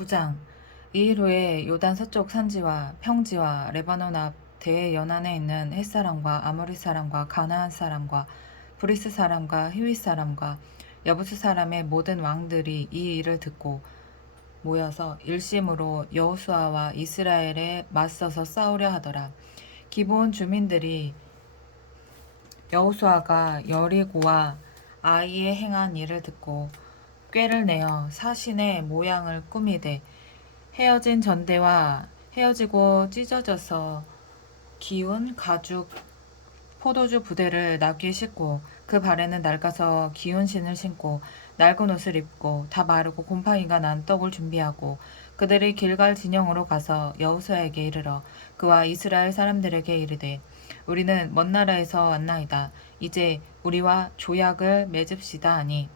9장. 이 일 후에 요단 서쪽 산지와 평지와 레바논 앞 대연안에 있는 헷 사람과 아모리 사람과 가나안 사람과 브리스 사람과 히윗 사람과 여부스 사람의 모든 왕들이 이 일을 듣고 모여서 일심으로 여호수아와 이스라엘에 맞서서 싸우려 하더라. 기브온 주민들이 여호수아가 여리고와 아이에 행한 일을 듣고 꾀를 내어 사신의 모양을 꾸미되 헤어진 전대와 헤어지고 찢어져서 기운 가죽 포도주 부대를 나귀에 싣고 그 발에는 낡아서 기운 신을 신고 낡은 옷을 입고 다 마르고 곰팡이가 난 떡을 준비하고 그들이 길갈 진영으로 가서 여호수아에게 이르러 그와 이스라엘 사람들에게 이르되 우리는 먼 나라에서 왔나이다. 이제 우리와 조약을 맺읍시다 하니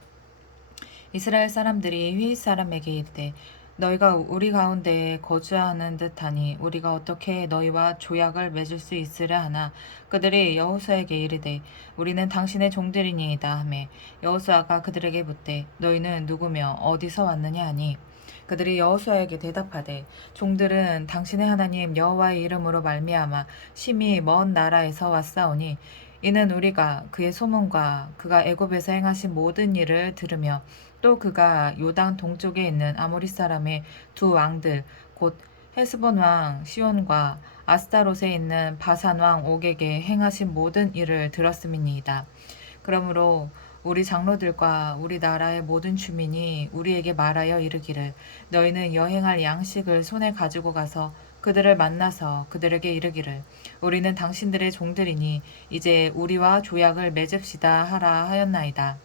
이스라엘 사람들이 휘잇 사람에게 이르되 너희가 우리 가운데에 거주하는 듯하니 우리가 어떻게 너희와 조약을 맺을 수 있으랴 하나 그들이 여호수아에게 이르되 우리는 당신의 종들이니이다 하매 여호수아가 그들에게 묻되 너희는 누구며 어디서 왔느냐 하니 그들이 여호수아에게 대답하되 종들은 당신의 하나님 여호와의 이름으로 말미암아 심히 먼 나라에서 왔사오니 이는 우리가 그의 소문과 그가 애굽에서 행하신 모든 일을 들으며 또 그가 요단 동쪽에 있는 아모리 사람의 두 왕들 곧 헤스본 왕 시온과 아스타롯에 있는 바산 왕 옥에게 행하신 모든 일을 들었음이니이다. 그러므로 우리 장로들과 우리 나라의 모든 주민이 우리에게 말하여 이르기를 너희는 여행할 양식을 손에 가지고 가서 그들을 만나서 그들에게 이르기를 우리는 당신들의 종들이니 이제 우리와 조약을 맺읍시다 하라 하였나이다.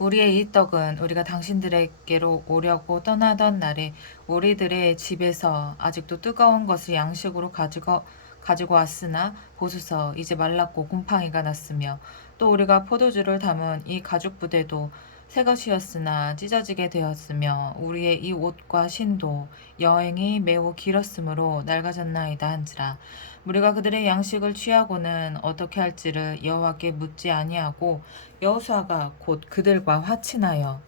우리의 이 떡은 우리가 당신들에게로 오려고 떠나던 날에 우리들의 집에서 아직도 뜨거운 것을 양식으로 가지고 왔으나 보소서 이제 말랐고 곰팡이가 났으며 또 우리가 포도주를 담은 이 가죽 부대도 새 것이었으나 찢어지게 되었으며 우리의 이 옷과 신도 여행이 매우 길었으므로 낡아졌나이다 한지라. 우리가 그들의 양식을 취하고는 어떻게 할지를 여호와께 묻지 아니하고 여호수아가 곧 그들과 화친하여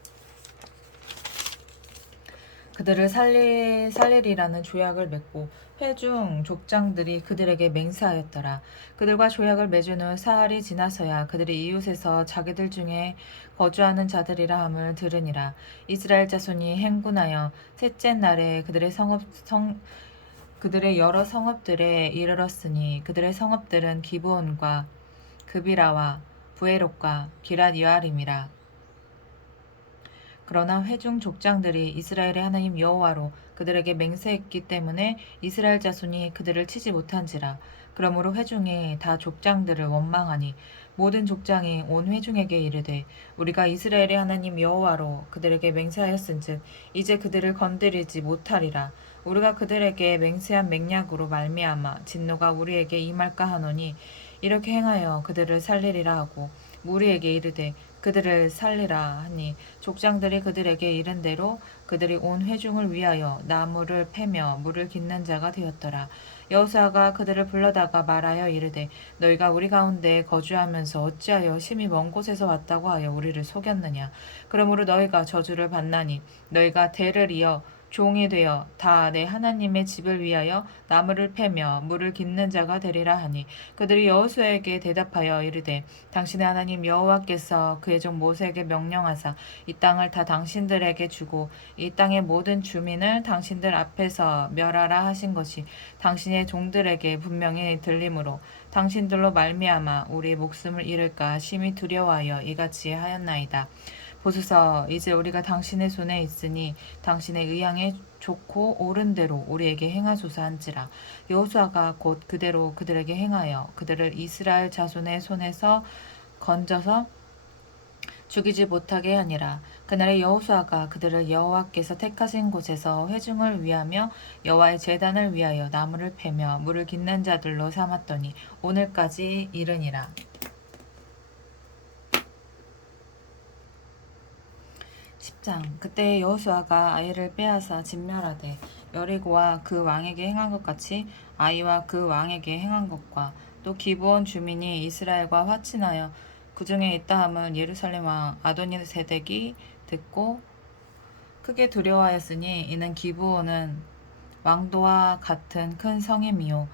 그들을 살리리라는 조약을 맺고 회중 족장들이 그들에게 맹세하였더라. 그들과 조약을 맺은 후 사흘이 지나서야 그들이 이웃에서 자기들 중에 거주하는 자들이라 함을 들으니라. 이스라엘 자손이 행군하여 셋째 날에 그들의 여러 성읍들에 이르렀으니 그들의 성읍들은 기브온과 그비라와 부에롯과 기랏 여아림이라. 그러나 회중 족장들이 이스라엘의 하나님 여호와로 그들에게 맹세했기 때문에 이스라엘 자손이 그들을 치지 못한지라. 그러므로 회중이 다 족장들을 원망하니 모든 족장이 온 회중에게 이르되 우리가 이스라엘의 하나님 여호와로 그들에게 맹세하였은즉 이제 그들을 건드리지 못하리라. 우리가 그들에게 맹세한 맹약으로 말미암아 진노가 우리에게 임할까 하노니 이렇게 행하여 그들을 살리리라 하고 무리에게 이르되 그들을 살리라 하니 족장들이 그들에게 이른 대로 그들이 온 회중을 위하여 나무를 패며 물을 깃는 자가 되었더라. 여호수아가 그들을 불러다가 말하여 이르되 너희가 우리 가운데 거주하면서 어찌하여 심히 먼 곳에서 왔다고 하여 우리를 속였느냐. 그러므로 너희가 저주를 받나니 너희가 대를 이어 종이 되어 다 내 하나님의 집을 위하여 나무를 패며 물을 깃는 자가 되리라 하니 그들이 여호수아에게 대답하여 이르되 당신의 하나님 여호와께서 그의 종 모세에게 명령하사 이 땅을 다 당신들에게 주고 이 땅의 모든 주민을 당신들 앞에서 멸하라 하신 것이 당신의 종들에게 분명히 들림으로 당신들로 말미암아 우리의 목숨을 잃을까 심히 두려워하여 이같이 하였나이다. 보소서 이제 우리가 당신의 손에 있으니 당신의 의향에 좋고 옳은 대로 우리에게 행하소서 한지라. 여호수아가 곧 그대로 그들에게 행하여 그들을 이스라엘 자손의 손에서 건져서 죽이지 못하게 하니라. 그날에 여호수아가 그들을 여호와께서 택하신 곳에서 회중을 위하며 여호와의 제단을 위하여 나무를 패며 물을 깃는 자들로 삼았더니 오늘까지 이르니라. 10장. 그때 여호수아가 아이를 빼앗아 진멸하되 여리고와 그 왕에게 행한 것 같이 아이와 그 왕에게 행한 것과 또 기브온 주민이 이스라엘과 화친하여 그 중에 있다 함은 예루살렘 왕 아도니세덱이 듣고 크게 두려워하였으니 이는 기브온은 왕도와 같은 큰 성임이요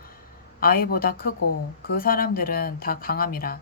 아이보다 크고 그 사람들은 다 강함이라.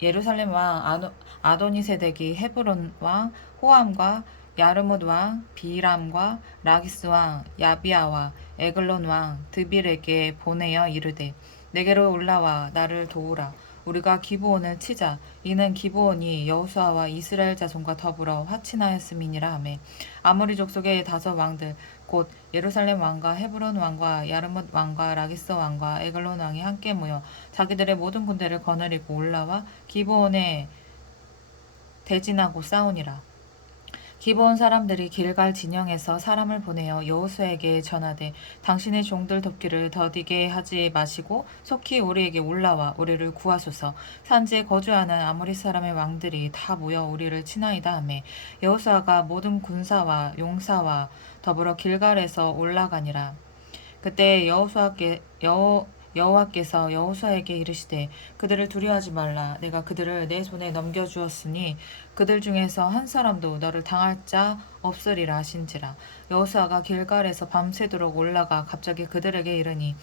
예루살렘 왕 아도니세덱이 헤브론 왕 호암과 야르뭇 왕 비람과 라기스 왕 야비아와 에글론 왕 드빌에게 보내어 이르되 내게로 올라와 나를 도우라. 우리가 기브온을 치자. 이는 기브온이 여호수아와 이스라엘 자손과 더불어 화친하였음이니라 하매 아모리 족속의 다섯 왕들 곧 예루살렘 왕과 헤브론 왕과 야르뭇 왕과 라기스 왕과 에글론 왕이 함께 모여 자기들의 모든 군대를 거느리고 올라와 기브온에 대진하고 싸우니라. 기브온 사람들이 길갈 진영에서 사람을 보내어 여호수아에게 전하되 당신의 종들 돕기를 더디게 하지 마시고 속히 우리에게 올라와 우리를 구하소서. 산지에 거주하는 아모리 사람의 왕들이 다 모여 우리를 치나이다 하매 여호수아가 모든 군사와 용사와 더불어 길갈에서 올라가니라. 그때 여호와께서 여호수아에게 이르시되 그들을 두려워하지 말라. 내가 그들을 내 손에 넘겨주었으니 그들 중에서 한 사람도 너를 당할 자 없으리라 하신지라. 여호수아가 길갈에서 밤새도록 올라가 갑자기 그들에게 이르니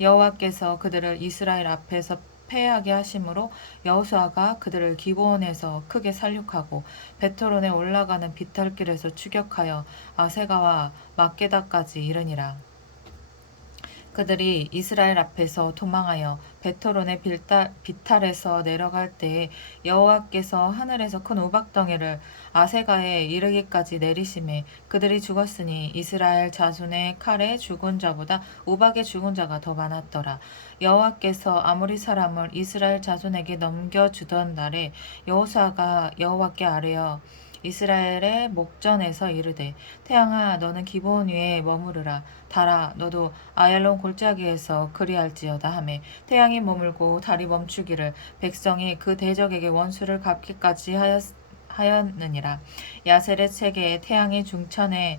여호와께서 그들을 이스라엘 앞에서 패하게 하심으로 여호수아가 그들을 기브온에서 크게 살육하고 베토론에 올라가는 비탈길에서 추격하여 아세가와 막게다까지 이르니라. 그들이 이스라엘 앞에서 도망하여 베토론의 비탈에서 내려갈 때에 여호와께서 하늘에서 큰 우박덩이를 아세가에 이르기까지 내리심에 그들이 죽었으니 이스라엘 자손의 칼에 죽은 자보다 우박에 죽은 자가 더 많았더라. 여호와께서 아모리 사람을 이스라엘 자손에게 넘겨주던 날에 여호수아가 여호와께 아뢰어 이스라엘의 목전에서 이르되 태양아 너는 기브온 위에 머무르라. 달아 너도 아얄론 골짜기에서 그리할지어다 하매 태양이 머물고 달이 멈추기를 백성이 그 대적에게 원수를 갚기까지 하였느니라. 야셀의 세계에 태양이 중천에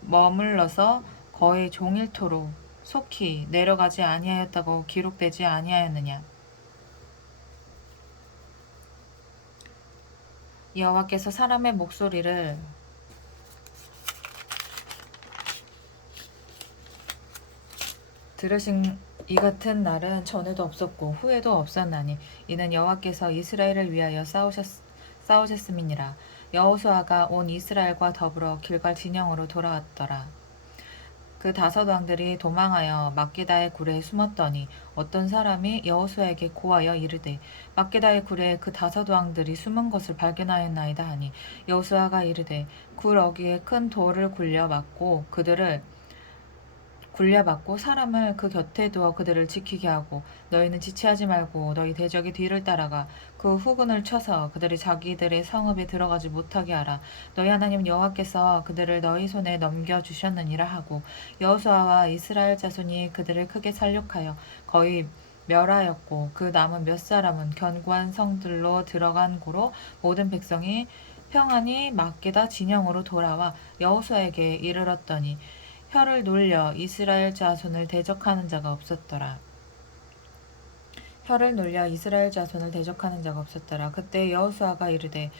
머물러서 거의 종일토록 속히 내려가지 아니하였다고 기록되지 아니하였느냐. 여호와께서 사람의 목소리를 들으신 이 같은 날은 전에도 없었고 후에도 없었나니 이는 여호와께서 이스라엘을 위하여 싸우셨음이니라. 여호수아가 온 이스라엘과 더불어 길갈 진영으로 돌아왔더라. 그 다섯 왕들이 도망하여 막게다의 굴에 숨었더니 어떤 사람이 여호수아에게 고하여 이르되 막게다의 굴에 그 다섯 왕들이 숨은 것을 발견하였나이다 하니 여호수아가 이르되 굴 어귀에 큰 돌을 굴려받고 사람을 그 곁에 두어 그들을 지키게 하고 너희는 지체하지 말고 너희 대적의 뒤를 따라가 그 후근을 쳐서 그들이 자기들의 성읍에 들어가지 못하게 하라. 너희 하나님 여호와께서 그들을 너희 손에 넘겨주셨느니라 하고 여호수아와 이스라엘 자손이 그들을 크게 살육하여 거의 멸하였고 그 남은 몇 사람은 견고한 성들로 들어간 고로 모든 백성이 평안히 막게다 진영으로 돌아와 여호수아에게 이르렀더니 혀를 놀려 이스라엘 자손을 대적하는 자가 없었더라. 그때 여호수아가 이르되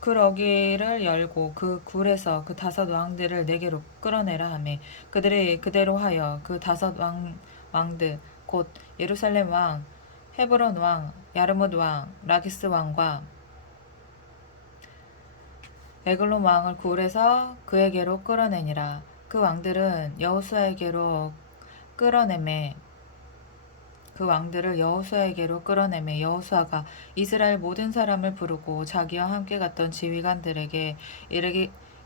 굴 어귀를 열고 그 굴에서 그 다섯 왕들을 내게로 끌어내라 하매 그들이 그대로 하여 그 다섯 왕들 곧 예루살렘 왕 헤브론 왕 야르뭇 왕 라기스 왕과 에글론 왕을 굴에서 그에게로 끌어내니라. 그 왕들을 여호수아에게로 끌어내매 여호수아가 이스라엘 모든 사람을 부르고 자기와 함께 갔던 지휘관들에게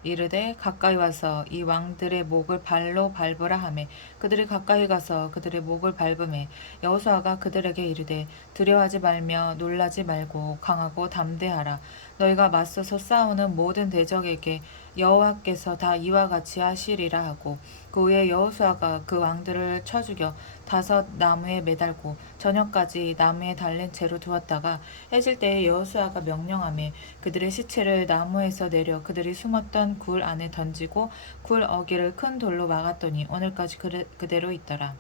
이르되 가까이 와서 이 왕들의 목을 발로 밟으라 하매 그들이 가까이 가서 그들의 목을 밟음에 여호수아가 그들에게 이르되 두려워하지 말며 놀라지 말고 강하고 담대하라. 너희가 맞서서 싸우는 모든 대적에게 여호와께서 다 이와 같이 하시리라 하고 그 후에 여호수아가 그 왕들을 쳐 죽여 다섯 나무에 매달고 저녁까지 나무에 달린 채로 두었다가 해질 때에 여호수아가 명령하매 그들의 시체를 나무에서 내려 그들이 숨었던 굴 안에 던지고 굴 어귀를 큰 돌로 막았더니 오늘까지 그대로 있더라.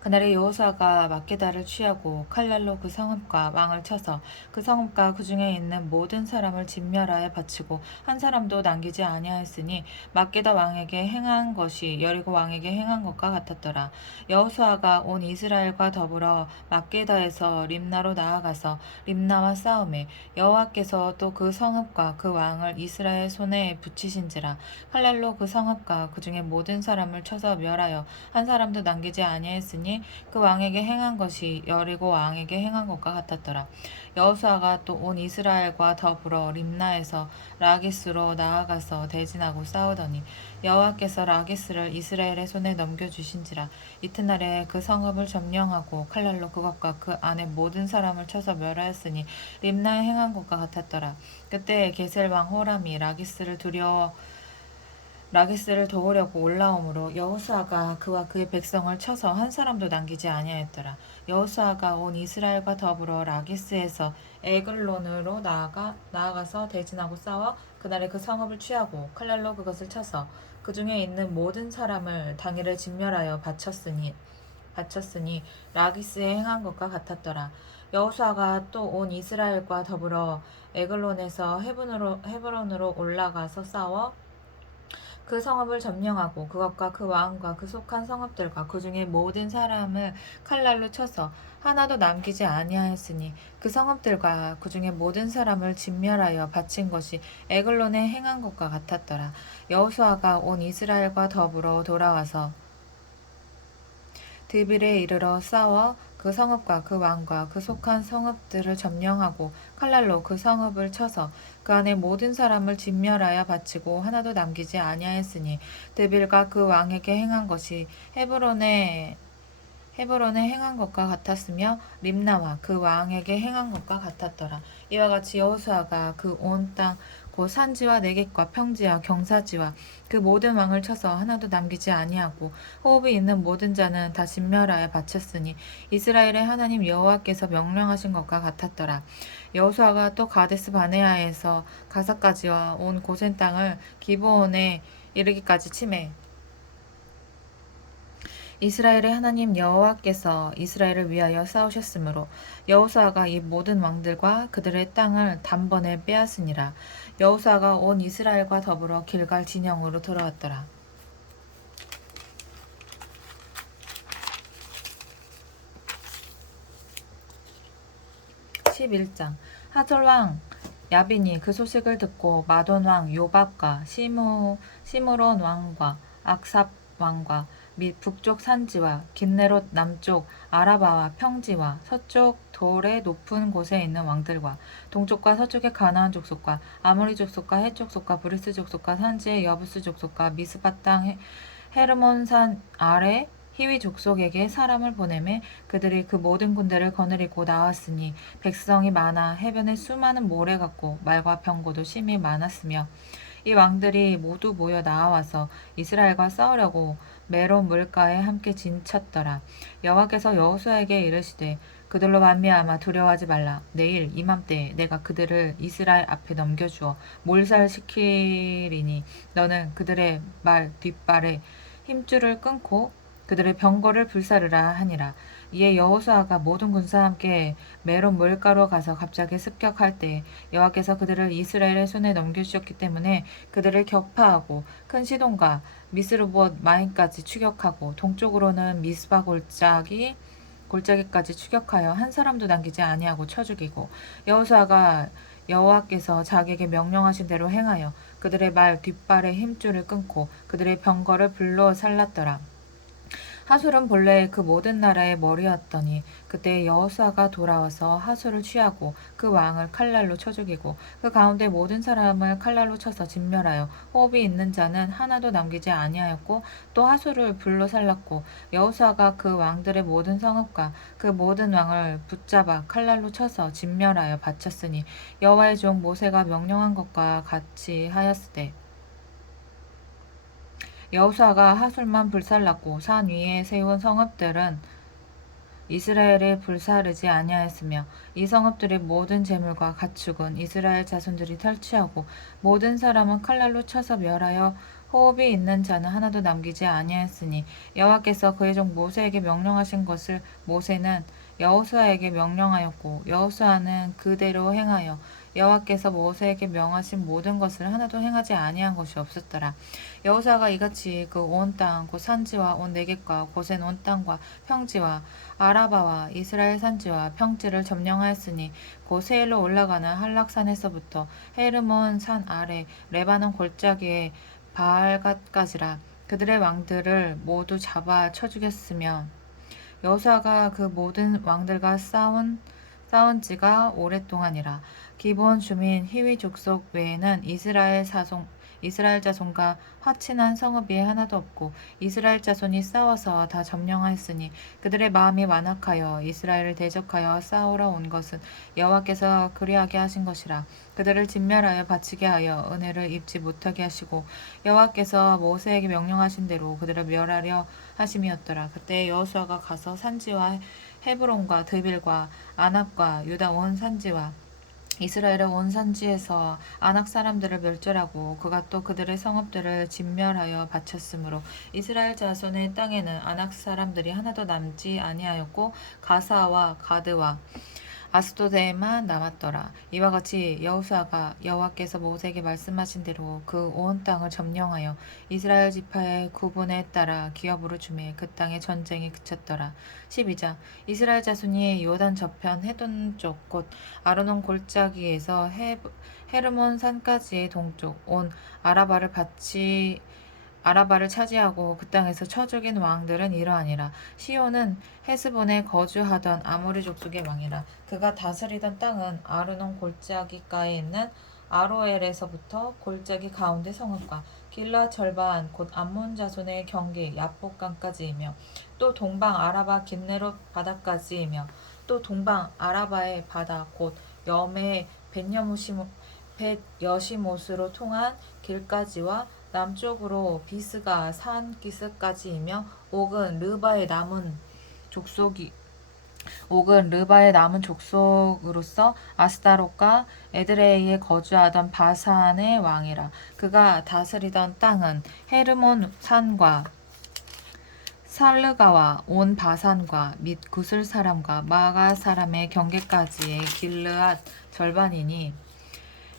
그날에 여호수아가 막게다를 취하고 칼날로 그 성읍과 왕을 쳐서 그 성읍과 그 중에 있는 모든 사람을 진멸하여 바치고 한 사람도 남기지 아니하였으니 막게다 왕에게 행한 것이 여리고 왕에게 행한 것과 같았더라. 여호수아가 온 이스라엘과 더불어 막게다에서 림나로 나아가서 림나와 싸우매 여호와께서 또 그 성읍과 그 왕을 이스라엘 손에 붙이신지라. 칼날로 그 성읍과 그 중에 모든 사람을 쳐서 멸하여 한 사람도 남기지 아니하였으니 그 왕에게 행한 것이 여리고 왕에게 행한 것과 같았더라. 여호수아가 또 온 이스라엘과 더불어 림나에서 라기스로 나아가서 대진하고 싸우더니 여호와께서 라기스를 이스라엘의 손에 넘겨주신지라. 이튿날에 그 성읍을 점령하고 칼날로 그것과 그 안에 모든 사람을 쳐서 멸하였으니 림나에 행한 것과 같았더라. 그때 게셀 왕 호람이 라기스를 도우려고 올라오므로 여호수아가 그와 그의 백성을 쳐서 한 사람도 남기지 아니하였더라. 여호수아가 온 이스라엘과 더불어 라기스에서 에글론으로 나아가서 대진하고 싸워 그날에 그 성읍을 취하고 칼날로 그것을 쳐서 그 중에 있는 모든 사람을 당일에 진멸하여 바쳤으니 라기스에 행한 것과 같았더라. 여호수아가 또 온 이스라엘과 더불어 에글론에서 헤브론으로 올라가서 싸워 그 성읍을 점령하고 그것과 그 왕과 그 속한 성읍들과 그 중에 모든 사람을 칼날로 쳐서 하나도 남기지 아니하였으니 그 성읍들과 그 중에 모든 사람을 진멸하여 바친 것이 에글론에 행한 것과 같았더라. 여호수아가 온 이스라엘과 더불어 돌아와서 드빌에 이르러 싸워 그 성읍과 그 왕과 그 속한 성읍들을 점령하고 칼날로 그 성읍을 쳐서 그 안에 모든 사람을 진멸하여 바치고 하나도 남기지 아니하였으니 드빌과 그 왕에게 행한 것이 헤브론에 행한 것과 같았으며 림나와 그 왕에게 행한 것과 같았더라. 이와 같이 여호수아가 그 온 땅 곧 산지와 내겝과 평지와 경사지와 그 모든 왕을 쳐서 하나도 남기지 아니하고 호흡이 있는 모든 자는 다 진멸하여 바쳤으니 이스라엘의 하나님 여호와께서 명령하신 것과 같았더라. 여호수아가 또 가데스 바네아에서 가사까지와 온 고센 땅을 기브온에 이르기까지 치매 이스라엘의 하나님 여호와께서 이스라엘을 위하여 싸우셨으므로 여호수아가 이 모든 왕들과 그들의 땅을 단번에 빼앗으니라. 여호수아가 온 이스라엘과 더불어 길갈 진영으로 돌아왔더라. 11장 하솔 왕 야빈이 그 소식을 듣고 마돈 왕 요밥과 시므론 왕과 악삽 왕과 및 북쪽 산지와 긴네롯 남쪽 아라바와 평지와 서쪽 돌의 높은 곳에 있는 왕들과 동쪽과 서쪽의 가나안 족속과 아모리 족속과 헷 족속과 브리스 족속과 산지의 여부스 족속과 미스파 땅 헤르몬산 아래 히위 족속에게 사람을 보내매 그들이 그 모든 군대를 거느리고 나왔으니 백성이 많아 해변에 수많은 모래 같고 말과 병고도 심히 많았으며 이 왕들이 모두 모여 나와서 이스라엘과 싸우려고 메론 물가에 함께 진쳤더라. 여호와께서 여호수아에게 이르시되 그들로 말미암아 두려워하지 말라. 내일 이맘때에 내가 그들을 이스라엘 앞에 넘겨주어 몰살시키리니 너는 그들의 말 뒷발에 힘줄을 끊고 그들의 병거를 불사르라 하니라. 이에 여호수아가 모든 군사와 함께 메론 물가로 가서 갑자기 습격할 때 여호와께서 그들을 이스라엘의 손에 넘겨주셨기 때문에 그들을 격파하고 큰 시돈과 미스르봇 마임까지 추격하고 동쪽으로는 미스바 골짜기까지 추격하여 한 사람도 남기지 아니하고 쳐 죽이고 여호수아가 여호와께서 자기에게 명령하신 대로 행하여 그들의 말 뒷발의 힘줄을 끊고 그들의 병거를 불로 살랐더라. 하솔은 본래 그 모든 나라의 머리였더니 그때 여호수아가 돌아와서 하솔을 취하고 그 왕을 칼날로 쳐 죽이고 그 가운데 모든 사람을 칼날로 쳐서 진멸하여 호흡이 있는 자는 하나도 남기지 아니하였고 또 하솔을 불로 살랐고 여호수아가 그 왕들의 모든 성읍과 그 모든 왕을 붙잡아 칼날로 쳐서 진멸하여 바쳤으니 여호와의 종 모세가 명령한 것과 같이 하였으되 여호수아가 하솔만 불살랐고 산 위에 세운 성읍들은 이스라엘에 불사르지 아니하였으며 이 성읍들의 모든 재물과 가축은 이스라엘 자손들이 탈취하고 모든 사람은 칼날로 쳐서 멸하여 호흡이 있는 자는 하나도 남기지 아니하였으니 여호와께서 그의 종 모세에게 명령하신 것을 모세는 여호수아에게 명령하였고 여호수아는 그대로 행하여 여호와께서 모세에게 명하신 모든 것을 하나도 행하지 아니한 것이 없었더라. 여호수아가 이같이 그 온 땅 곧 산지와 온 내겝과 고센 온 땅과 평지와 아라바와 이스라엘 산지와 평지를 점령하였으니 곧 세일로 올라가는 한락산에서부터 헤르몬 산 아래 레바논 골짜기에 바알갓까지라. 그들의 왕들을 모두 잡아 쳐 죽였으며 여호수아가 그 모든 왕들과 싸운 지가 오랫동안이라. 기본 주민 히위 족속 외에는 이스라엘 자손과 화친한 성읍이 하나도 없고 이스라엘 자손이 싸워서 다 점령하였으니 그들의 마음이 완악하여 이스라엘을 대적하여 싸우러 온 것은 여호와께서 그리하게 하신 것이라. 그들을 진멸하여 바치게 하여 은혜를 입지 못하게 하시고 여호와께서 모세에게 명령하신 대로 그들을 멸하려 하심이었더라. 그때 여호수아가 가서 산지와 헤브론과 드빌과 아납과 유다 온 산지와 이스라엘의 온 산지에서 아낙 사람들을 멸절하고 그가 또 그들의 성읍들을 진멸하여 바쳤으므로 이스라엘 자손의 땅에는 아낙 사람들이 하나도 남지 아니하였고 가사와 가드와 아스도데에만 남았더라. 이와 같이 여호수아가 여호와께서 모세에게 말씀하신 대로 그 온 땅을 점령하여 이스라엘 지파의 구분에 따라 기업으로 주매 그 땅의 전쟁이 그쳤더라. 12장 이스라엘 자손이 요단 저편 해돈 쪽 곧 아르논 골짜기에서 헤르몬 산까지의 동쪽 온 아라바를 차지하고 그 땅에서 쳐 죽인 왕들은 이러하니라. 시온은 헤스본에 거주하던 아모리 족속의 왕이라. 그가 다스리던 땅은 아르논 골짜기가에 있는 아로엘에서부터 골짜기 가운데 성읍과 길라 절반 곧 암몬 자손의 경계 야복강까지이며 또 동방 아라바 긴네롯 바다까지이며 또 동방 아라바의 바다 곧 여메 벳여시못으로 통한 길까지와 남쪽으로 비스가 산 기스까지이며 옥은 르바의 남은 족속으로서 아스타롯과 에드레이에 거주하던 바산의 왕이라. 그가 다스리던 땅은 헤르몬 산과 살르가와 온 바산과 및 구슬 사람과 마가 사람의 경계까지의 길르앗 절반이니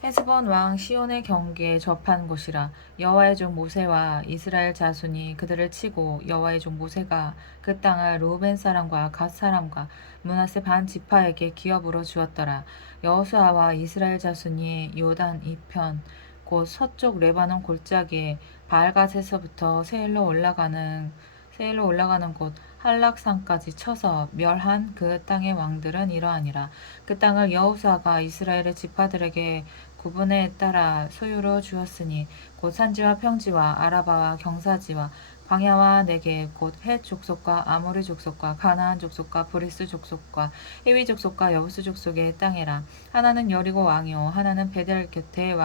헤스본 왕 시온의 경계에 접한 곳이라. 여호와의 종 모세와 이스라엘 자손이 그들을 치고 여호와의 종 모세가 그 땅을 르우벤 사람과 갓 사람과 므낫세 반 지파에게 기업으로 주었더라. 여호수아와 이스라엘 자손이 요단 이편 곧 서쪽 레바논 골짜기에 바알갓에서부터 세일로 올라가는 곳 한락산까지 쳐서 멸한 그 땅의 왕들은 이러하니라. 그 땅을 여호수아가 이스라엘의 지파들에게 구분에 따라 소유로 주었으니 곧 산지와 평지와 아라바와 경사지와 광야와 네겝 곧 헷 족속과 아모리 족속과 가나안 족속과 브리스 족속과 히위 족속과 여부스 족속의 땅이라. 하나는 여리고 왕이요 하나는 베델 곁에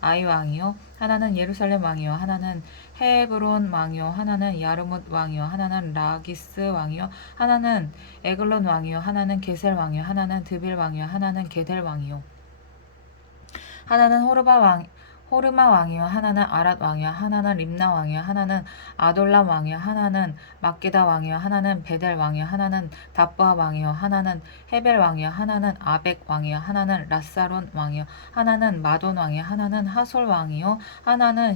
아이 왕이요 하나는 예루살렘 왕이요 하나는 헤브론 왕이요 하나는 야르뭇 왕이요 하나는 라기스 왕이요 하나는 에글론 왕이요 하나는 게셀 왕이요 하나는 드빌 왕이요 하나는 게델 왕이요 하나는 호르마 왕이요 하나는 아랏 왕이요 하나는 림나 왕이요 하나는 아돌람 왕이요 하나는 막게다 왕이요 하나는 베델 왕이요 하나는 답보아 왕이요 하나는 헤벨 왕이요 하나는 아벡 왕이요 하나는 라사론 왕이요 하나는 마돈 왕이요 하나는 하솔 왕이요 하나는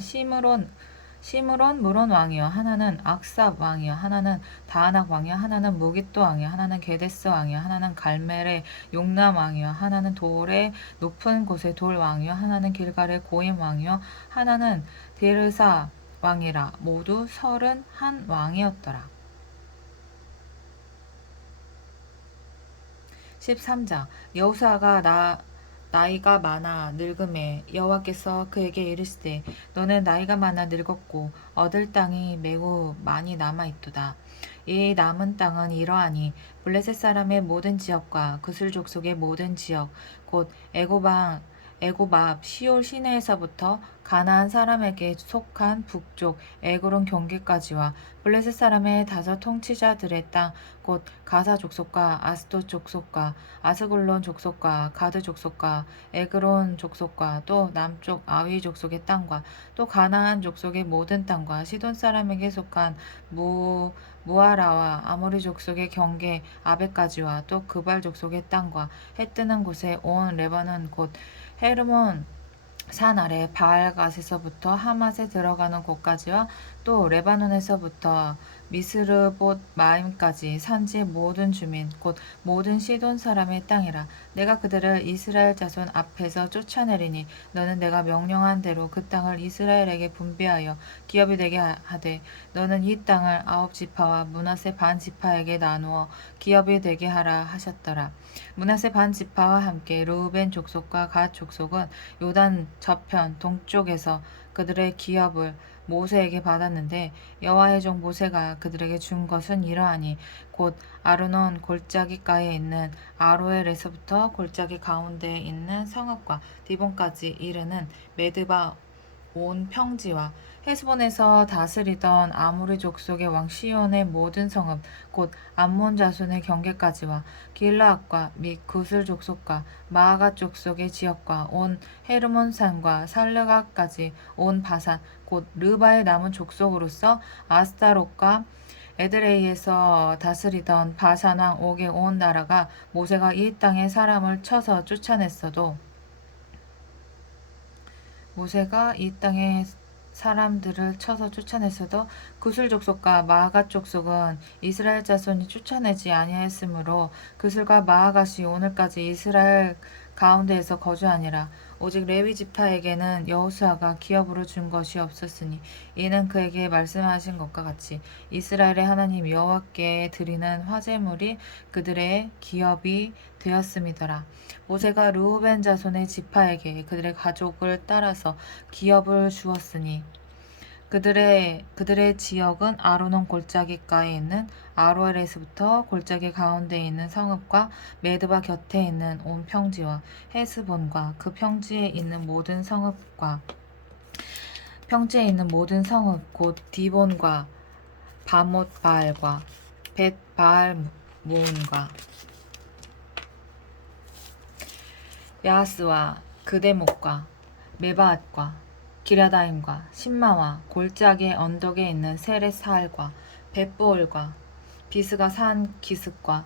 시므론 무론 왕이요 하나는 악삽 왕이요 하나는 다하낙 왕이요 하나는 무깃도 왕이요 하나는 게데스 왕이요 하나는 갈멜의 용남 왕이요 하나는 돌의 높은 곳의 돌 왕이요 하나는 길갈의 고임 왕이요 하나는 디르사 왕이라. 모두 31 왕이었더라. 13장 여호수아가 나이가 많아 늙음에 여호와께서 그에게 이르시되 너는 나이가 많아 늙었고 얻을 땅이 매우 많이 남아 있도다. 이 남은 땅은 이러하니 블레셋 사람의 모든 지역과 구슬 족속의 모든 지역 곧 애굽 앞 시올 시내에서부터 가나안 사람에게 속한 북쪽 에그론 경계까지와 블레셋 사람의 5통치자들의 땅 곧 가사 족속과 아스돗 족속과 아스글론 족속과 가드 족속과 에그론 족속과 또 남쪽 아위 족속의 땅과 또 가나안 족속의 모든 땅과 시돈 사람에게 속한 무아라와 아모리 족속의 경계 아베까지와 또 그발 족속의 땅과 해 뜨는 곳에 온 레바논 곧 헤르몬 산 아래 바알갓에서부터 하맛에 들어가는 곳까지와 또 레바논에서부터 미스르봇 마임까지 산지의 모든 주민 곧 모든 시돈 사람의 땅이라. 내가 그들을 이스라엘 자손 앞에서 쫓아내리니 너는 내가 명령한 대로 그 땅을 이스라엘에게 분배하여 기업이 되게 하되 너는 이 땅을 9지파와 므낫세 반 지파에게 나누어 기업이 되게 하라 하셨더라. 므낫세 반 지파와 함께 르우벤 족속과 갓 족속은 요단 저편 동쪽에서 그들의 기업을 모세에게 받았는데 여호와의 종 모세가 그들에게 준 것은 이러하니 곧 아르논 골짜기가에 있는 아로엘에서부터 골짜기 가운데에 있는 성읍과 디본까지 이르는 메드바 온 평지와 헤스본에서 다스리던 아모리 족속의 왕 시온의 모든 성읍 곧 암몬 자손의 경계까지와 길라앗과 및 구슬 족속과 마아가 족속의 지역과 온 헤르몬 산과 살르가까지 온 바산 곧 르바의 남은 족속으로서 아스타롯과 에드레이에서 다스리던 바산 왕 옥의 온 나라가 모세가 이 땅에 사람을 쳐서 쫓아냈어도 모세가 이 땅에 사람들을 쳐서 쫓아냈어도 구슬 족속과 마아갓 족속은 이스라엘 자손이 쫓아내지 아니하였으므로 구슬과 마아갓이 오늘까지 이스라엘 가운데에서 거주하니라. 오직 레위 지파에게는 여호수아가 기업으로 준 것이 없었으니 이는 그에게 말씀하신 것과 같이 이스라엘의 하나님 여호와께 드리는 화제물이 그들의 기업이 되었음이더라. 모세가 르우벤 자손의 지파에게 그들의 가족을 따라서 기업을 주었으니 그들의 지역은 아르논 골짜기가에 있는 아로엘에서부터 골짜기 가운데에 있는 성읍과 메드바 곁에 있는 온 평지와 헤스본과 그 평지에 있는 모든 성읍과 평지에 있는 모든 성읍 곧 디본과 바못 바알과 벳 바알 모온과 야하스와 그대목과 메바앗과 기라다임과 신마와 골짜기 언덕에 있는 세레사알과 벳보올과 비스가 산 기슭과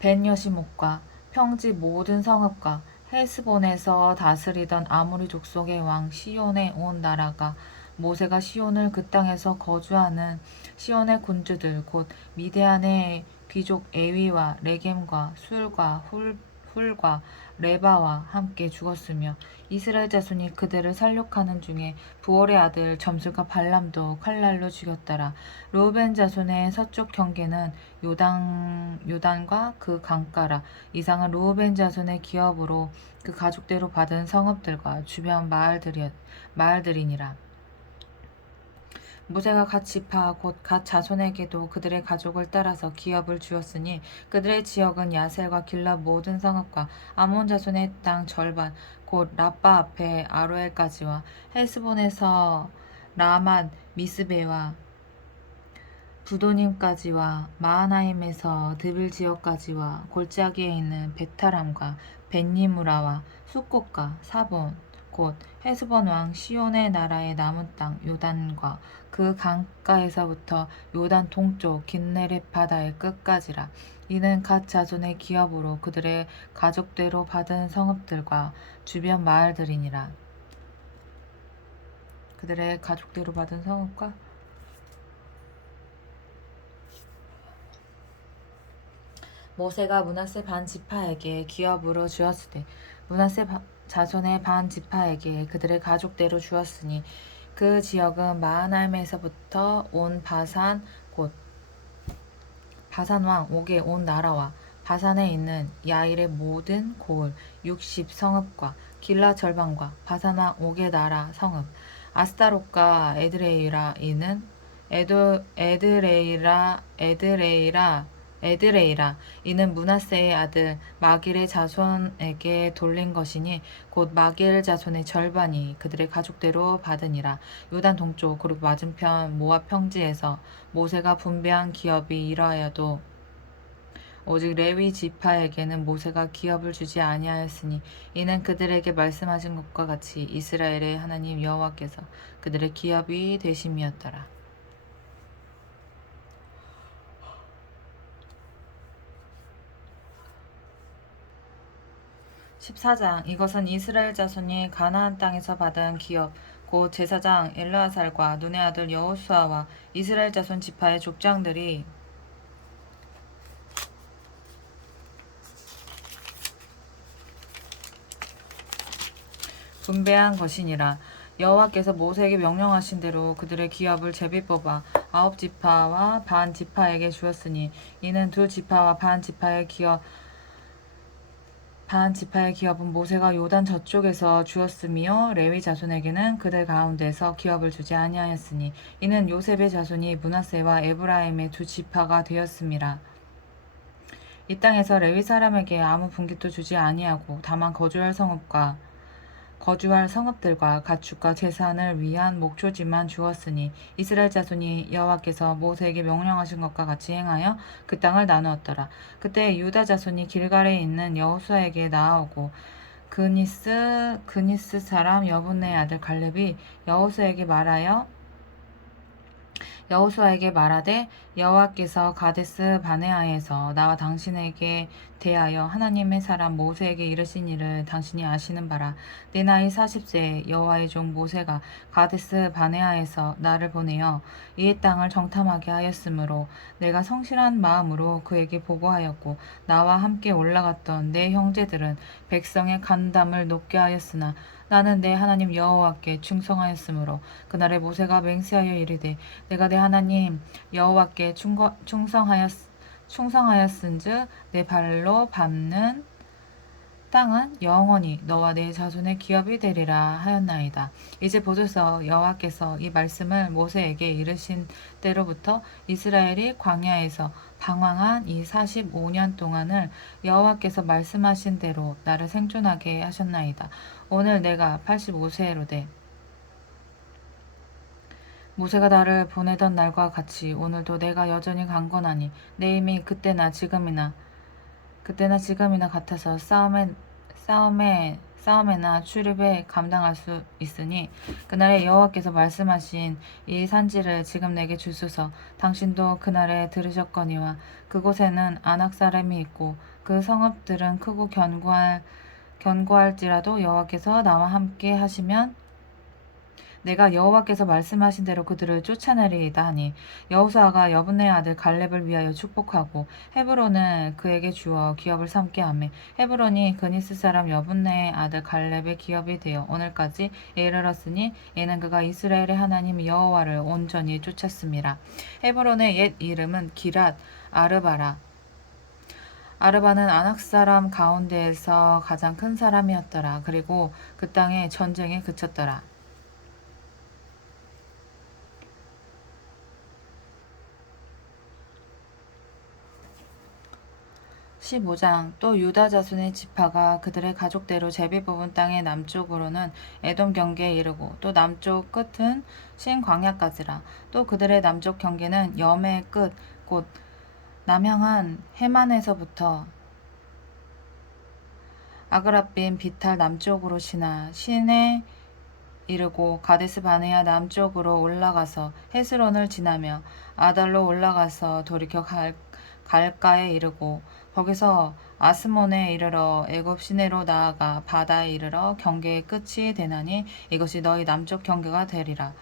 벤여시목과 평지 모든 성읍과 헬스본에서 다스리던 아모리 족속의 왕 시온의 온 나라가 모세가 시온을 그 땅에서 거주하는 시온의 군주들 곧 미디안의 귀족 에위와 레겜과 술과 훌과 레바와 함께 죽었으며 이스라엘 자손이 그들을 살육하는 중에 부올의 아들 점술과 발람도 칼날로 죽였더라. 르우벤 자손의 서쪽 경계는 요단과 그 강가라. 이상은 르우벤 자손의 기업으로 그 가족대로 받은 성읍들과 주변 마을들이니라. 모세가 갓 지파 곧 갓 자손에게도 그들의 가족을 따라서 기업을 주었으니 그들의 지역은 야셀과 길라 모든 성읍과 아몬 자손의 땅 절반 곧 라빠 앞에 아로엘까지와 헬스본에서 라맛 미스베와 부도님까지와 마하나임에서 드빌 지역까지와 골짜기에 있는 베타람과 벤니무라와 숫꽃과 사본 곧 헤스본 왕 시온의 나라의 남은 땅 요단과 그 강가에서부터 요단 동쪽 긴네렛 바다의 끝까지라. 이는 갓 자손의 기업으로 그들의 가족대로 받은 성읍들과 주변 마을들이니라. 그들의 가족대로 받은 성읍과 모세가 므낫세 반 지파에게 기업으로 주었으되 므낫세 자손의 반 지파에게 그들의 가족대로 주었으니 그 지역은 마하나임에서부터 온 바산 곧 바산 왕 옥의 온 나라와 바산에 있는 야일의 모든 고을 60성읍과 길라 절반과 바산 왕 옥의 나라 성읍 아스타롯과 에드레이라 이는 에드레이라. 이는 므낫세의 아들 마길의 자손에게 돌린 것이니 곧 마길 자손의 절반이 그들의 가족대로 받으니라. 요단 동쪽 그리고 맞은편 모압 평지에서 모세가 분배한 기업이 이러하여도 오직 레위 지파에게는 모세가 기업을 주지 아니하였으니 이는 그들에게 말씀하신 것과 같이 이스라엘의 하나님 여호와께서 그들의 기업이 되심이었더라. 14장. 이것은 이스라엘 자손이 가나안 땅에서 받은 기업 곧 제사장 엘르아살과 눈의 아들 여호수아와 이스라엘 자손 지파의 족장들이 분배한 것이니라. 여호와께서 모세에게 명령하신 대로 그들의 기업을 제비 뽑아 9지파와 반 지파에게 주었으니 이는 2지파와 반 지파의 기업은 모세가 요단 저쪽에서 주었으며 레위 자손에게는 그들 가운데서 기업을 주지 아니하였으니 이는 요셉의 자손이 므낫세와 에브라임의 2지파가 되었음이라. 이 땅에서 레위 사람에게 아무 분깃도 주지 아니하고 다만 거주할 성읍들과 가축과 재산을 위한 목초지만 주었으니 이스라엘 자손이 여호와께서 모세에게 명령하신 것과 같이 행하여 그 땅을 나누었더라. 그때 유다 자손이 길갈에 있는 여호수아에게 나아오고 그니스 사람 여분네의 아들 갈렙이 여호수아에게 말하되 여호와께서 가데스 바네아에서 나와 당신에게 대하여 하나님의 사람 모세에게 이르신 일을 당신이 아시는 바라. 내 나이 40세 여호와의 종 모세가 가데스 바네아에서 나를 보내어 이 땅을 정탐하게 하였으므로 내가 성실한 마음으로 그에게 보고하였고 나와 함께 올라갔던 내 형제들은 백성의 간담을 높게 하였으나 나는 내 하나님 여호와께 충성하였으므로 그날에 모세가 맹세하여 이르되 내가 내 하나님 여호와께 충성하였은즉 내 발로 밟는 땅은 영원히 너와 내 자손의 기업이 되리라 하였나이다. 이제 보소서 여호와께서 이 말씀을 모세에게 이르신 때로부터 이스라엘이 광야에서 방황한 이 45년 동안을 여호와께서 말씀하신 대로 나를 생존하게 하셨나이다. 오늘 내가 85세로 모세가 나를 보내던 날과 같이 오늘도 내가 여전히 강건하니 내 힘이 그때나 지금이나 같아서 싸움에나 출입에 감당할 수 있으니 그날에 여호와께서 말씀하신 이 산지를 지금 내게 주소서. 당신도 그날에 들으셨거니와 그곳에는 아낙 사람이 있고 그 성읍들은 크고 견고할지라도 여호와께서 나와 함께 하시면 내가 여호와께서 말씀하신 대로 그들을 쫓아내리이다 하니 여호수아가 여분네 아들 갈렙을 위하여 축복하고 헤브론을 그에게 주어 기업을 삼게 하매 헤브론이 그니스 사람 여분네 아들 갈렙의 기업이 되어 오늘까지 이르렀으니 이는 그가 이스라엘의 하나님 여호와를 온전히 쫓았습니다. 헤브론의 옛 이름은 기랏 아르바라. 아르바는 아낙 사람 가운데에서 가장 큰 사람이었더라. 그리고 그 땅에 전쟁이 그쳤더라. 15장. 또 유다 자손의 지파가 그들의 가족대로 제비 뽑은 땅의 남쪽으로는 에돔 경계에 이르고 또 남쪽 끝은 신광야까지라. 또 그들의 남쪽 경계는 염의 끝 곧 남향한 해만에서부터 아그라빈 비탈 남쪽으로 지나 신에 이르고 가데스 바네아 남쪽으로 올라가서 헤스론을 지나며 아달로 올라가서 돌이켜 갈가에 이르고 거기서 아스몬에 이르러 애굽 시내로 나아가 바다에 이르러 경계의 끝이 되나니 이것이 너희 남쪽 경계가 되리라.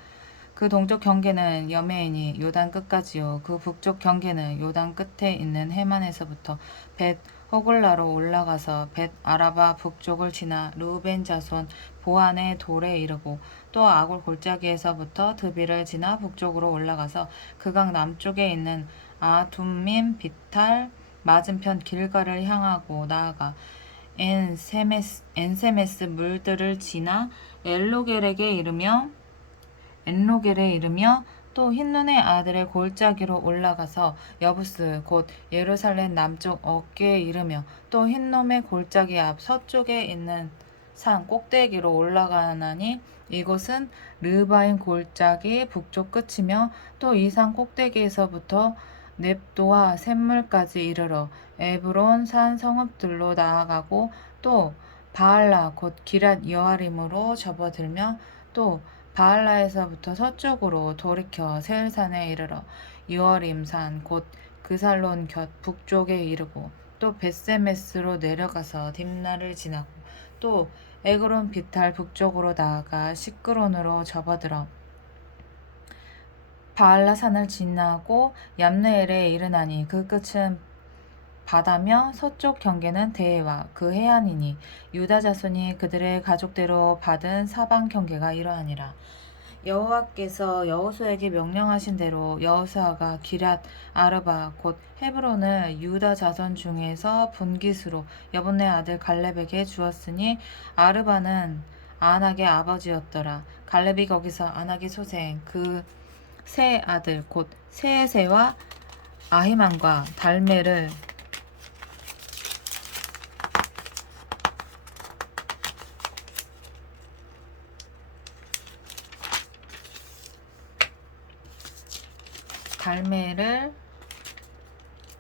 그 동쪽 경계는 여메인이 요단 끝까지요. 그 북쪽 경계는 요단 끝에 있는 해만에서부터 벳 호글라로 올라가서 벳 아라바 북쪽을 지나 르우벤 자손 보안의 돌에 이르고 또 아굴 골짜기에서부터 드비를 지나 북쪽으로 올라가서 그 강 남쪽에 있는 아둠밈 비탈 맞은편 길가를 향하고 나아가 엔세메스 물들을 지나 엔로겔에 이르며 또 힌눈의 아들의 골짜기로 올라가서 여부스 곧 예루살렘 남쪽 어깨에 이르며 또 흰놈의 골짜기 앞 서쪽에 있는 산 꼭대기로 올라가나니 이곳은 르바임 골짜기 북쪽 끝이며 또 이 산 꼭대기에서부터 넵도와 샘물까지 이르러 에브론 산 성읍들로 나아가고 또 바알라 곧 기랏 여아림으로 접어들며 또 바알라에서부터 서쪽으로 돌이켜 세일산에 이르러 여아림산 곧 그살론 곁 북쪽에 이르고 또 벳세메스로 내려가서 딥나를 지나고 또 에그론 비탈 북쪽으로 나아가 시끄론으로 접어들어 바알라 산을 지나고 얌네엘에 이르나니 그 끝은 바다며 서쪽 경계는 대해와 그 해안이니 유다 자손이 그들의 가족대로 받은 사방 경계가 이러하니라. 여호와께서 여호수아에게 명령하신 대로 여호수아가 기랏 아르바 곧 헤브론을 유다 자손 중에서 분깃으로 여분네 아들 갈렙에게 주었으니 아르바는 아낙의 아버지였더라. 갈렙이 거기서 아낙의 소생 그 세 아들 곧 세에세와 아히만과 달메를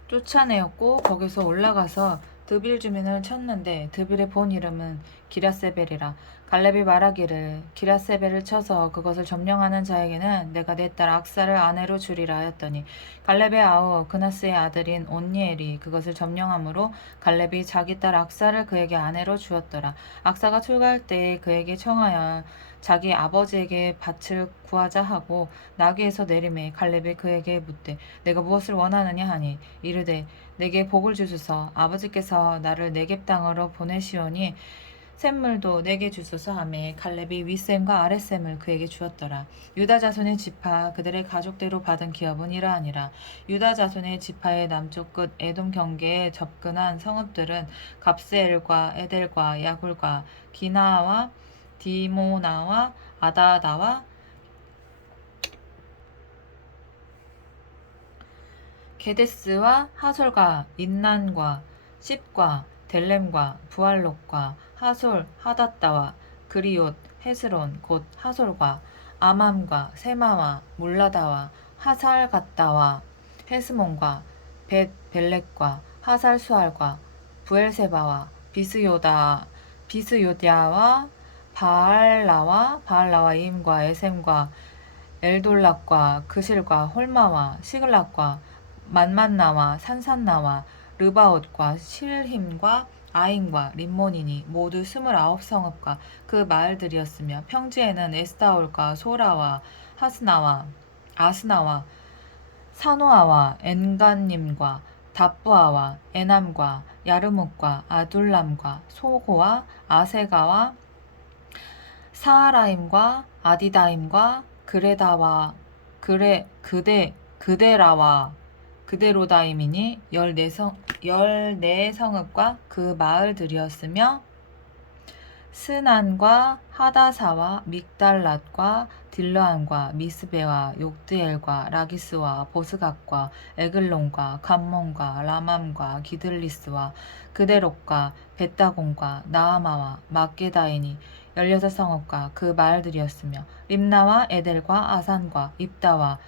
쫓아내었고 거기서 올라가서 드빌 주민을 쳤는데 드빌의 본 이름은 기랴세벨이라. 갈렙이 말하기를 기랴세벨을 쳐서 그것을 점령하는 자에게는 내가 내 딸 악사를 아내로 주리라 하였더니 갈렙의 아우 그나스의 아들인 온니엘이 그것을 점령하므로 갈렙이 자기 딸 악사를 그에게 아내로 주었더라. 악사가 출가할 때에 그에게 청하여 자기 아버지에게 밭을 구하자 하고 나귀에서 내림에 갈렙이 그에게 묻되 내가 무엇을 원하느냐 하니 이르되 내게 복을 주소서. 아버지께서 나를 네겝 땅으로 보내시오니 샘물도 내게 주소서 하매 갈렙이 윗샘과 아랫샘을 그에게 주었더라. 유다 자손의 지파 그들의 가족대로 받은 기업은 이러하니라. 유다 자손의 지파의 남쪽 끝 에돔 경계에 접근한 성읍들은 갑세엘과 에델과 야굴과 기나와 디모나와 아다다와 게데스와 하솔과 인난과 십과 델렘과 부알롯과 하솔 하닷다와 그리옷 헤스론 곧 하솔과 아맘과 세마와 물라다와 하살갓다와 헤스몬과 벳 벨렉과 하살수알과 부엘세바와 비스요디아와 바알라와 임과 에셈과 엘돌락과 그실과 홀마와 시글락과 만만나와 산산나와 르바옷과 실힘과 아인과 림몬이니 모두 29성읍과 그 마을들이었으며 평지에는 에스타올과 소라와 아스나와 사노아와 엔간님과 답부아와 에남과 야르묵과 아둘람과 소고와 아세가와 사하라임과 아디다임과 그데라와 그데로다임이니 14성읍과 그 마을들이었으며 스난과 하다사와 믹달랏과 딜르안과 미스베와 욕드엘과 라기스와 보스갓과 에글론과 감몬과 라맘과 기들리스와 그데롯과 벳다곤과 나아마와 막게다이니 16성읍과 그 마을들이었으며 림나와 에델과 아산과 입다와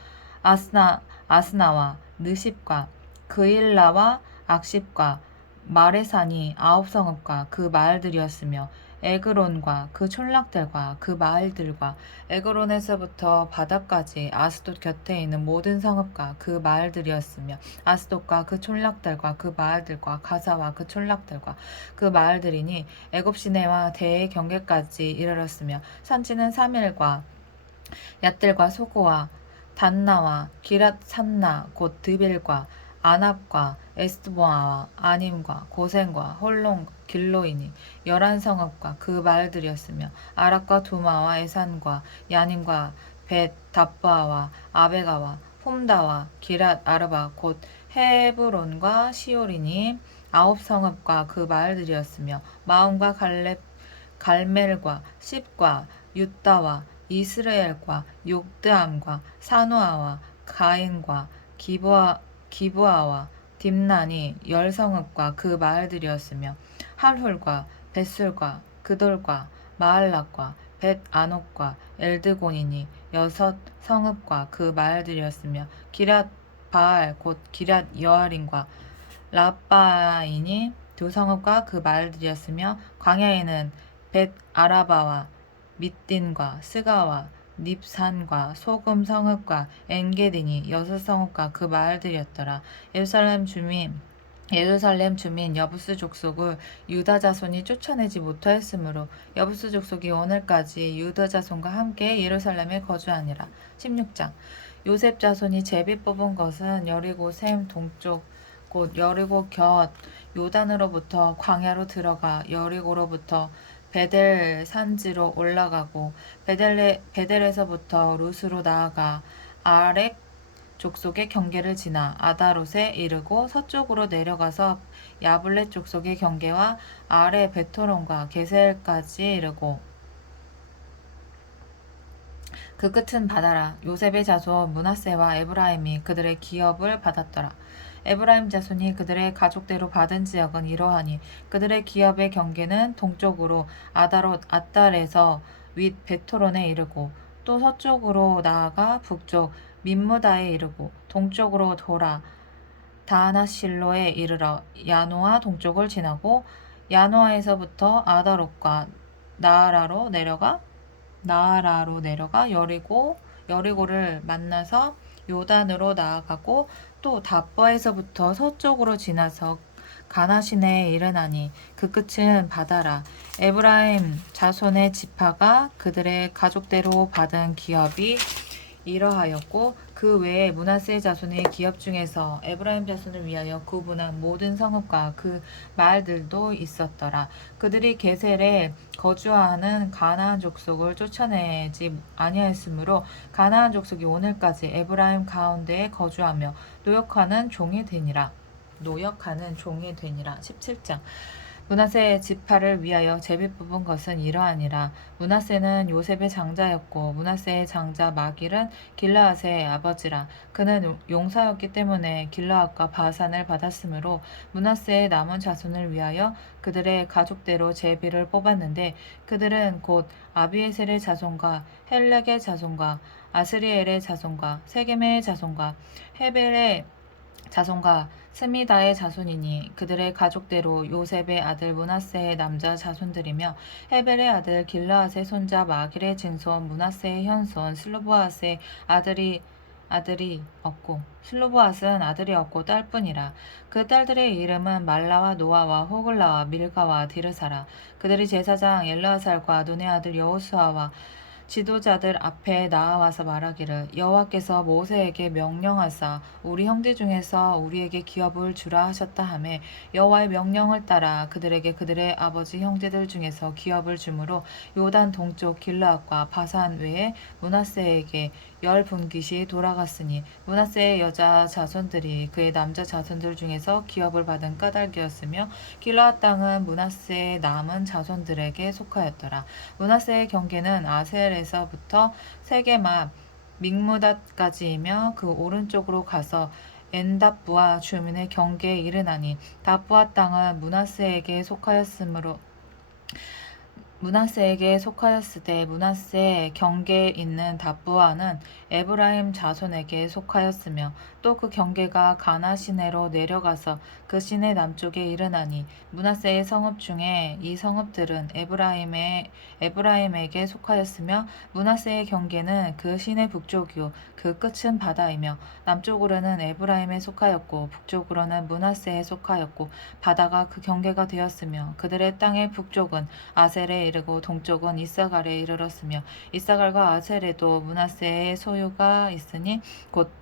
아스나와 느십과 그일라와 악십과 마레산이 9성읍과 그 마을들이었으며 에그론과 그 촌락들과 그 마을들과 에그론에서부터 바다까지 아스돗 곁에 있는 모든 성읍과 그 마을들이었으며 아스돗과 그 촌락들과 그 마을들과 가사와 그 촌락들과 그 마을들이니 애굽 시내와 대의 경계까지 이르렀으며 산지는 3일과 얏들과 소고와 단나와 기랏 산나 곧 드빌과 아납과 에스보아와 아님과 고센과 홀론 길로이니 11성읍과 그 마을들이었으며 아락과 두마와 에산과 야님과 벳 답바와 아베가와 홈다와 기랏 아르바 곧 헤브론과 시올이니 9성읍과 그 마을들이었으며 마음과 갈멜과 십과 유다와 이스라엘과 욕드암과 사노아와 가인과 기브아와 딥난이 열 성읍과 그 마을들이었으며 할훌과 벳술과 그돌과 마할락과 벳 아녹과 엘드곤이니 여섯 성읍과 그 마을들이었으며 기럇 바알 곧 기럇 여아림과 라빠이니 두 성읍과 그 마을들이었으며 광야에는 벳 아라바와 밑딘과 스가와 닙산과 소금 성읍과 엔게디니 여섯 성읍과 그 마을들이었더라. 예루살렘 주민 여부스 족속을 유다 자손이 쫓아내지 못하였으므로 여부스 족속이 오늘까지 유다 자손과 함께 예루살렘에 거주하니라. 16장 요셉 자손이 제비 뽑은 것은 여리고 샘 동쪽 곧 여리고 곁 요단으로부터 광야로 들어가 여리고로부터 베델 산지로 올라가고 베델에서부터 루스로 나아가 아렉 족속의 경계를 지나 아다롯에 이르고 서쪽으로 내려가서 야블렛 족속의 경계와 아래 베토론과 게셀까지 이르고 그 끝은 바다라. 요셉의 자손 므낫세와 에브라임이 그들의 기업을 받았더라. 에브라임 자손이 그들의 가족대로 받은 지역은 이러하니 그들의 기업의 경계는 동쪽으로 아다롯 앗달에서 윗 베토론에 이르고 또 서쪽으로 나아가 북쪽 민무다에 이르고 동쪽으로 돌아 다하나실로에 이르러 야노아 동쪽을 지나고 야노아에서부터 아다롯과 나아라로 내려가 여리고를 만나서 요단으로 나아가고 또 답바에서부터 서쪽으로 지나서 가나 시내에 이르나니 그 끝은 바다라. 에브라임 자손의 지파가 그들의 가족대로 받은 기업이 이러하였고 그 외에 므낫세 자손의 기업 중에서 에브라임 자손을 위하여 구분한 모든 성읍과 그 마을들도 있었더라. 그들이 게셀에 거주하는 가나안 족속을 쫓아내지 아니하였으므로 가나안 족속이 오늘까지 에브라임 가운데에 거주하며 노역하는 종이 되니라. 17장 므낫세 지파를 위하여 제비 뽑은 것은 이러하니라. 므낫세는 요셉의 장자였고 므낫세의 장자 마길은 길르앗의 아버지라. 그는 용사였기 때문에 길르앗과 바산을 받았으므로 므낫세의 남은 자손을 위하여 그들의 가족대로 제비를 뽑았는데 그들은 곧 아비에셀의 자손과 헬렉의 자손과 아스리엘의 자손과 세겜의 자손과 헤벨의 자손과 스미다의 자손이니 그들의 가족대로 요셉의 아들 므낫세의 남자 자손들이며 헤벨의 아들 길르앗의 손자 마길의 증손 므낫세의 현손 슬로보앗의 슬로보앗은 아들이 없고 딸뿐이라. 그 딸들의 이름은 말라와 노아와 호글라와 밀가와 디르사라. 그들이 제사장 엘르아살과 눈의 아들 여호수아와 지도자들 앞에 나아와서 말하기를 여호와께서 모세에게 명령하사 우리 형제 중에서 우리에게 기업을 주라 하셨다 하매 여호와의 명령을 따라 그들에게 그들의 아버지 형제들 중에서 기업을 주므로 요단 동쪽 길르앗과 바산 외에 므낫세에게 10분깃이 돌아갔으니 므낫세의 여자 자손들이 그의 남자 자손들 중에서 기업을 받은 까닭이었으며 길르앗 땅은 므낫세의 남은 자손들에게 속하였더라. 므낫세의 경계는 아셀에서부터 세게마 믹무닷까지이며 그 오른쪽으로 가서 엔답부아 주민의 경계에 이르나니 답부아 땅은 므낫세에게 속하였으되 므낫세 경계에 있는 답부아는 에브라임 자손에게 속하였으며 또 그 경계가 가나 시내로 내려가서 그 시내 남쪽에 이르나니 므낫세의 성읍 중에 이 성읍들은 에브라임에게 속하였으며 므낫세의 경계는 그 시내 북쪽이요 그 끝은 바다이며 남쪽으로는 에브라임에 속하였고 북쪽으로는 므낫세에 속하였고 바다가 그 경계가 되었으며 그들의 땅의 북쪽은 아셀에 이르고 동쪽은 이사갈에 이르렀으며 이사갈과 아셀에도 므낫세의 소유가 있으니 곧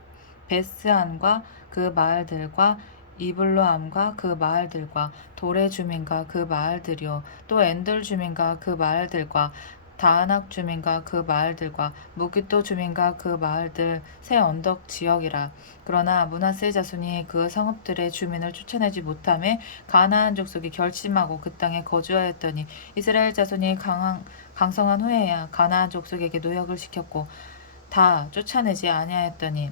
베스안과 그 마을들과 이블로암과 그 마을들과 도레 주민과 그 마을들이요 또 엔돌 주민과 그 마을들과 다하낙 주민과 그 마을들과 무기또 주민과 그 마을들 새 언덕 지역이라. 그러나 므낫세 자손이 그 성읍들의 주민을 쫓아내지 못하매 가나안 족속이 결심하고 그 땅에 거주하였더니 이스라엘 자손이 강성한 후에야 가나안 족속에게 노역을 시켰고 다 쫓아내지 아니하였더니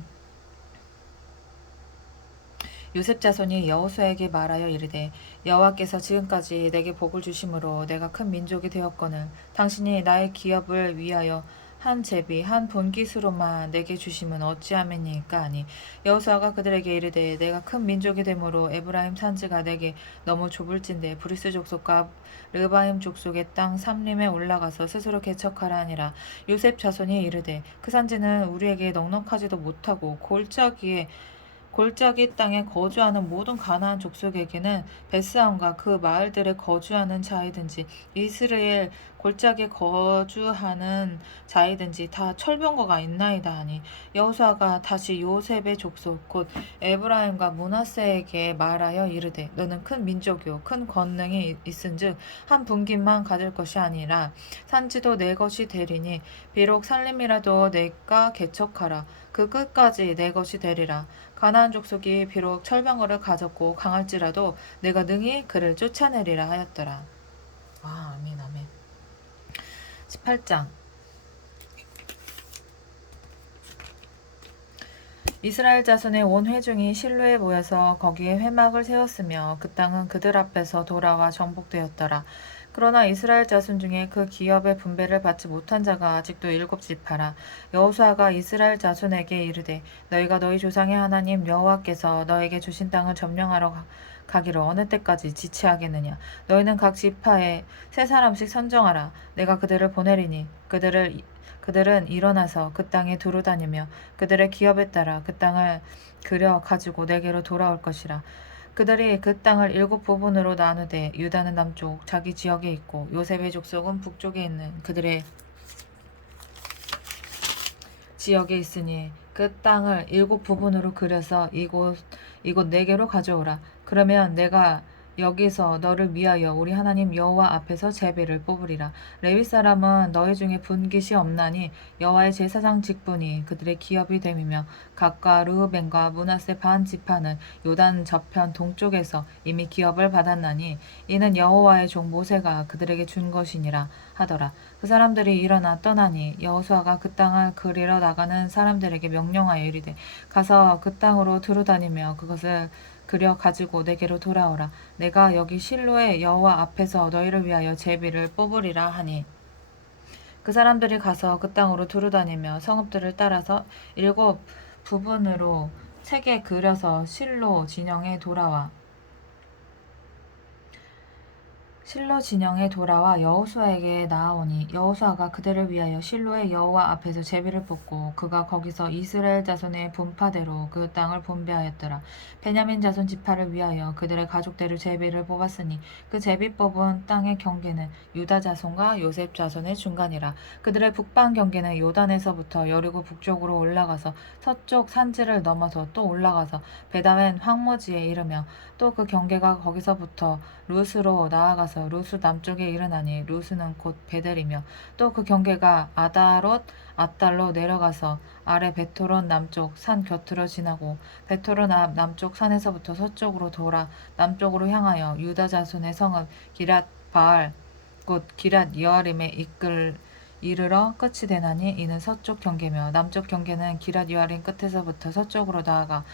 요셉 자손이 여호수아에게 말하여 이르되 여호와께서 지금까지 내게 복을 주심으로 내가 큰 민족이 되었거늘 당신이 나의 기업을 위하여 한 제비 한 분깃으로만 내게 주심은 어찌함이니까 하니 여호수아가 그들에게 이르되 내가 큰 민족이 되므로 에브라임 산지가 내게 너무 좁을진대 브리스 족속과 르바임 족속의 땅 삼림에 올라가서 스스로 개척하라 하니라. 요셉 자손이 이르되 그 산지는 우리에게 넉넉하지도 못하고 골짜기 땅에 거주하는 모든 가나안 족속에게는 베스함과 그 마을들에 거주하는 자이든지 이스라엘 골짜기에 거주하는 자이든지 다 철병거가 있나이다 하니 여호수아가 다시 요셉의 족속 곧 에브라임과 므낫세에게 말하여 이르되 너는 큰 민족이요 큰 권능이 있은즉 한 분깃만 가질 것이 아니라 산지도 내 것이 되리니 비록 살림이라도 내가 개척하라 그 끝까지 내 것이 되리라. 가나안 족속이 비록 철병거를 가졌고 강할지라도 내가 능히 그를 쫓아내리라 하였더라. 아멘 아멘. 18장. 이스라엘 자손의 온 회중이 실로에 모여서 거기에 회막을 세웠으며 그 땅은 그들 앞에서 돌아와 정복되었더라. 그러나 이스라엘 자손 중에 그 기업의 분배를 받지 못한 자가 아직도 7지파라. 여호수아가 이스라엘 자손에게 이르되 너희가 너희 조상의 하나님 여호와께서 너에게 주신 땅을 점령하러 가기를 어느 때까지 지체하겠느냐. 너희는 각 지파에 3사람씩 선정하라. 내가 그들을 보내리니 그들은 일어나서 그 땅에 두루 다니며 그들의 기업에 따라 그 땅을 그려 가지고 내게로 돌아올 것이라. 그들이 그 땅을 7부분으로 나누되 유다는 남쪽 자기 지역에 있고 요셉의 족속은 북쪽에 있는 그들의 지역에 있으니 그 땅을 7부분으로 그려서 이곳 내게로 가져오라. 그러면 내가 여기서 너를 위하여 우리 하나님 여호와 앞에서 제비를 뽑으리라. 레위 사람은 너희 중에 분깃이 없나니 여호와의 제사장 직분이 그들의 기업이 됨이며 각과 르우벤과 므낫세 반 지파는 요단 저편 동쪽에서 이미 기업을 받았나니 이는 여호와의 종 모세가 그들에게 준 것이니라 하더라. 그 사람들이 일어나 떠나니 여호수아가 그 땅을 그리러 나가는 사람들에게 명령하여 이르되 가서 그 땅으로 두루다니며 그것을 그려 가지고 내게로 돌아오라. 내가 여기 실로의 여호와 앞에서 너희를 위하여 제비를 뽑으리라 하니 그 사람들이 가서 그 땅으로 두루다니며 성읍들을 따라서 7부분으로 책에 그려서 실로 진영에 돌아와 여호수아에게 나아오니 여호수아가 그들을 위하여 실로의 여호와 앞에서 제비를 뽑고 그가 거기서 이스라엘 자손의 분파대로 그 땅을 분배하였더라. 베냐민 자손 지파를 위하여 그들의 가족대로 제비를 뽑았으니 그 제비 뽑은 땅의 경계는 유다 자손과 요셉 자손의 중간이라. 그들의 북방 경계는 요단에서부터 여리고 북쪽으로 올라가서 서쪽 산지를 넘어서 또 올라가서 베다웬 황무지에 이르며 또 그 경계가 거기서부터 루스로 나아가서 루스 남쪽에 이르나니 루스는 곧 베델이며 또 그 경계가 아달로 내려가서 아래 베토론 남쪽 산 곁으로 지나고 베토론 앞 남쪽 산에서부터 서쪽으로 돌아 남쪽으로 향하여 유다 자손의 성읍 기랏 바알 곧 기랏 여아림에 이르러 끝이 되나니 이는 서쪽 경계며 남쪽 경계는 기랏 여아림 끝에서부터 서쪽으로 나아가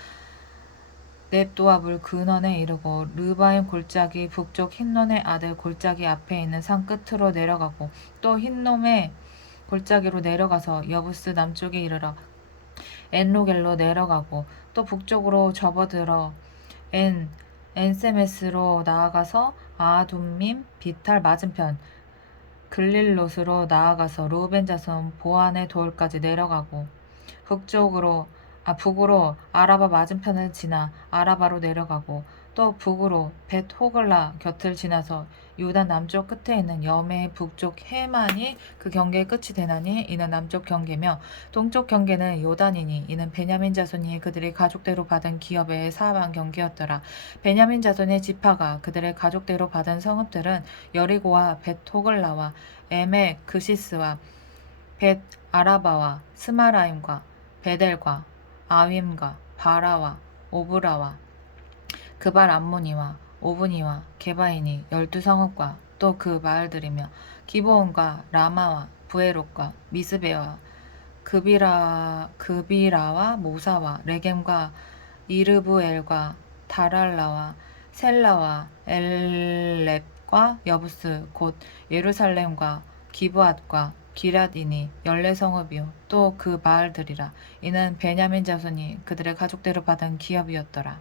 넵도아불 근원에 이르고 르바임 골짜기 북쪽 흰논의 아들 골짜기 앞에 있는 산 끝으로 내려가고 또 흰놈의 골짜기로 내려가서 여부스 남쪽에 이르러 엔로겔로 내려가고 또 북쪽으로 접어들어 엔세메스로 나아가서 아둠밈 비탈 맞은편 글릴롯으로 나아가서 루벤 자손 보안의 돌까지 내려가고 북으로 아라바 맞은편을 지나 아라바로 내려가고 또 북으로 벳 호글라 곁을 지나서 요단 남쪽 끝에 있는 여메의 북쪽 해만이 그 경계의 끝이 되나니 이는 남쪽 경계며 동쪽 경계는 요단이니 이는 베냐민 자손이 그들의 가족대로 받은 기업의 사방 경계였더라. 베냐민 자손의 지파가 그들의 가족대로 받은 성읍들은 여리고와 벳 호글라와 에메 그시스와 벳 아라바와 스마라임과 베델과 아윈과 바라와 오브라와 그발 암모니와 오브니와 게바이니 12성읍과 또 그 마을들이며 기브온과 라마와 부에롯과 미스베와 그비라와 모사와 레겜과 이르브엘과 다랄라와 셀라와 엘렙과 여부스 곧 예루살렘과 기브앗과 기랏이니 14성읍이요 또 그 마을들이라. 이는 베냐민 자손이 그들의 가족대로 받은 기업이었더라.